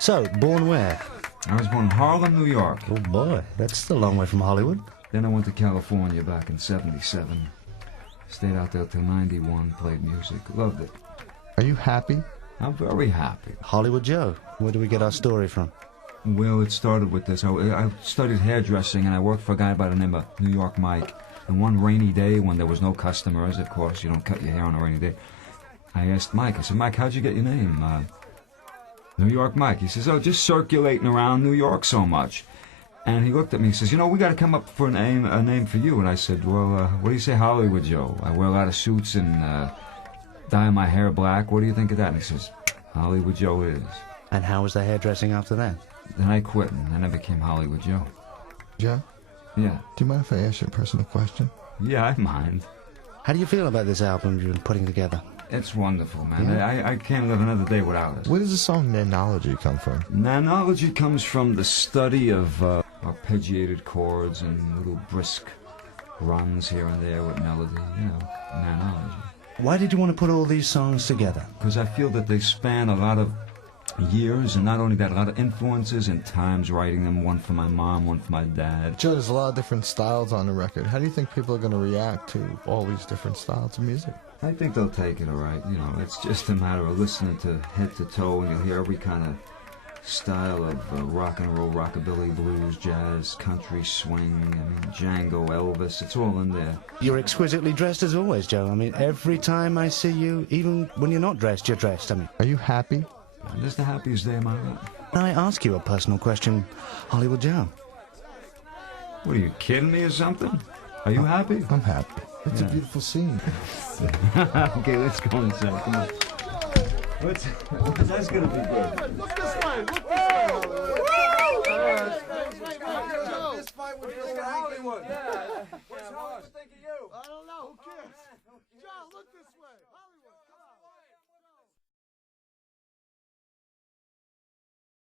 So, born where? I was born in Harlem, New York. Oh boy, that's a long way from Hollywood. Then I went to California back in '77. Stayed out there till '91, played music, loved it. Are you happy? I'm very happy. Hollywood Joe, where do we get our story from? Well, it started with this. I studied hairdressing and I worked for a guy by the name of New York Mike. And one rainy day when there was no customers, of course, you don't cut your hair on a rainy day, I asked Mike, I said, Mike, how'd you get your name? New York Mike. He says, oh, just circulating around New York so much. And he looked at me, he says, you know, we got to come up for a name for you. And I said, well, what do you say, Hollywood Joe? I wear a lot of suits and dye my hair black. What do you think of that? And he says, Hollywood Joe it is. And how was the hairdressing after that? Then I quit, and then I became Hollywood Joe. Joe? Yeah. Do you mind if I ask you a personal question? Yeah, I mind. How do you feel about this album you've been putting together? It's wonderful, man. Yeah. I can't live another day without it. Where does the song Nanology come from? Nanology comes from the study of arpeggiated chords and little brisk runs here and there with melody, you know, nanology. Why did you want to put all these songs together? Because I feel that they span a lot of years, and not only that, a lot of influences and times writing them, one for my mom, one for my dad. Joe, there's a lot of different styles on the record. How do you think people are going to react to all these different styles of music? I think they'll take it all right. You know, it's just a matter of listening to head to toe, and you'll hear every kind of style of rock and roll, rockabilly, blues, jazz, country, swing, I mean, Django, Elvis, it's all in there. You're exquisitely dressed as always, Joe. I mean, every time I see you, even when you're not dressed, you're dressed. I mean, are you happy? This is the happiest day of my life. Can I ask you a personal question, Hollywood Joe? What, are you kidding me or something? Are you happy? I'm happy. It's a beautiful scene. Okay, let's go inside. Come on. That's gonna be good. Look this way. Look this way. Woo! This fight with Hollywood.